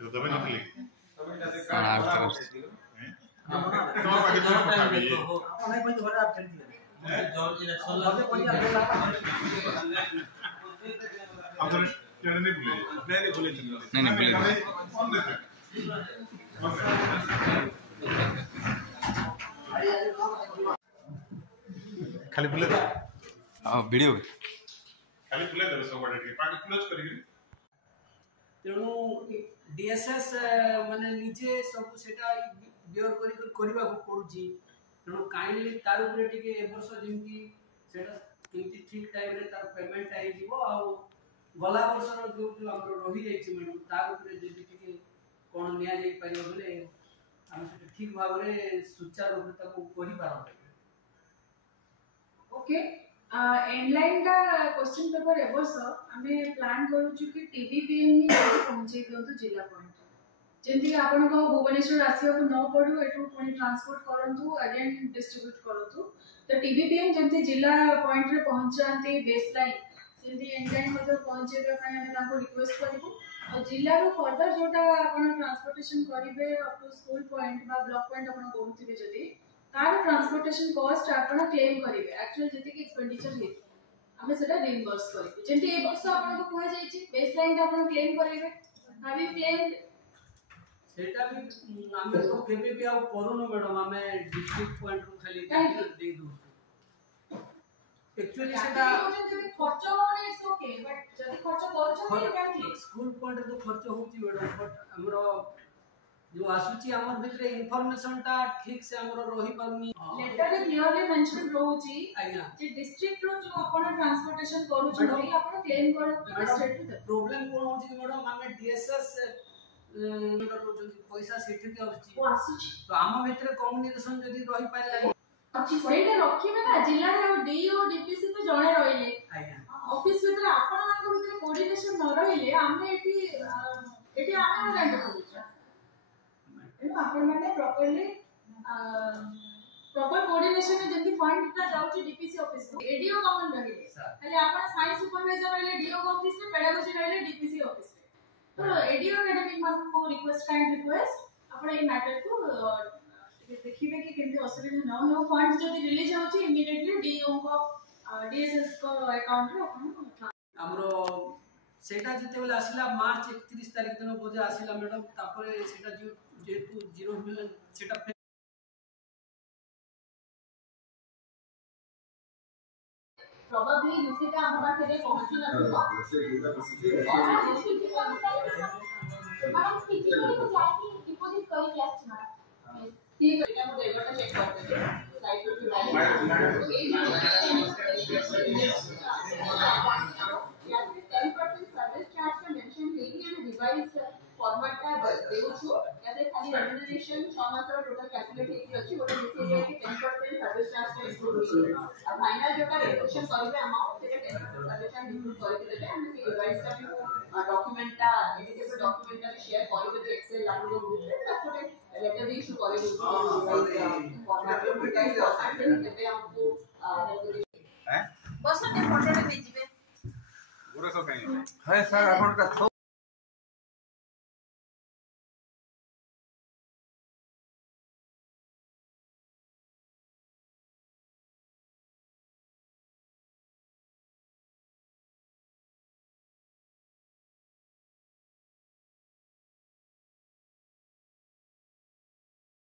दबे नथली खाली बुले वीडियो खाली बुले देबे सब बाटे पानी क्लोज करिके तेणु डीएसएस माने निजे सब सेटा बियर करबा को पड़ुची तेणु काइंडली तार ऊपर टिके ए वर्ष जेमती सेटा केमती ठीक टाइम रे तार पेमेंट आइ जीवो आ गला वर्ष रो जो जो हमरो रही जाई छी मैडम तार ऊपर जे टिके कोन निया जाई पाइबो बोले हम सेटा ठीक भाव रे सुचारू रूप ताको करि पारो। ओके एंडलाइन का क्वेश्चन पेपर एवर्ष आमे प्लान करू छु कि टीबीपीएम ही पहुंचे दियंतु जिला पॉइंट जेंति आपन को भुवनेश्वर आसिया को न पड़ू एटू कोनी ट्रांसपोर्ट करंतु अगेन डिस्ट्रीब्यूट करंतु तो टीबीपीएम जेंति जिला पॉइंट रे पहुंचांती बेसलाइन सेंति एंडलाइन मतलब पहुंचेबा पय हम ताको रिक्वेस्ट करबो और जिला रो फर्दर जोटा आपन ट्रांसपोर्टेशन करिवे अप टू स्कूल पॉइंट बा ब्लॉक पॉइंट आपन कोनथिबे जदी तार ट्रांसपोर्टेशन कॉस्ट आपण क्लेम करिवे एक्चुअल जति कि एक्सपेंडिचर हे हमें सेटा रिइंबर्स करिवे जेंति ए वर्ष आपण को कहै जाय छी बेसलाइन आपण क्लेम करिवे हैव यू क्लेम सेटा भी हमें तो केबे भी आ करूनो मैडम हमें डिस्ट्रिक्ट पॉइंट रो खाली दे दो एक्चुअली सेटा खर्च होने इट्स ओके बट जति खर्च करू छी you can claim school point तो खर्च होची मैडम बट हमरो जो आसुची हमर भितरे इंफॉर्मेशन ता ठीक से हमरो रही पाउनी लेटर रे क्लियरली मेंशन रहउची आज्ञा जे डिस्ट्रिक्ट रो जो आपण ट्रांसपोर्टेशन करू छी आपण क्लेम करू स्टेट टू द प्रॉब्लम कोन होची मैडम हमें डीएसएस लेटर रो पैसा सेठी के आसुची ओ आसुची तो हम भितरे कम्युनिकेशन जदी रही पाइला अच्छी सेटा रखिबे ना जिल्ला रे डीओ डीपीसी तो जणे रहिले आज्ञा ऑफिस भितरे आपण मान भितरे कोऑर्डिनेशन न रहिले हम एटी आपण लैंड करू आपण माने प्रॉपर्ली प्रॉपर कोऑर्डिनेशन में जंती फंड ता जाउची डीपीसी ऑफिस को एडीओ कमन रहिले खाली आपण साइंस सुपरवाइजर रहिले डीओ ऑफिस में पेडागोजी रहिले डीपीसी ऑफिस में तो एडीओ एकेडमिक मान को रिक्वेस्ट काइंड रिक्वेस्ट आपण ए मैटर को देखिबे कि केमती असुविधा न हो फंड जदी रिलीज होची इमीडिएटली डीओ को डीएसएस को अकाउंट रे आपण हमरो सेटा जते बेला आसिला मार्च 31 तारिख दिन बोजे आसिला मैडम तापरे सेटा जो जेतु 0 मिलियन सेटा probably यूसीटा हम बात करे पहुंची न तो मैडम किसी को जाके डिपॉजिट करी कैश ना ठीक है हम डेटा चेक करते हैं साइट पे या 10% सर्विस चार्ज का मेंशन लेनी है डिवाइस फॉर्मेट का देउ छु या खाली रेम्यूनरेशन 6 मास रो टोटल कैलकुलेट हेकी अछि ओटे मिसे जे कि 10% सर्विस चार्ज का इंक्लूड होई अब फाइनल जोटा रेडक्शन करबे अमाउंट से 10% सर्विस चार्ज इंक्लूड करके देबे हम से डिवाइस का डॉक्यूमेंट ता एडिटेबल डॉक्यूमेंट ता शेयर करबे तो एक्सेल लागू ग्रुप रे ताकोटे लेटर भी इशू करे फॉर्मेट रो डिवाइस असाइन देबे हमको हैं बस ने फोटो दे दीजिए पूरा सब कहीं है सर अपन का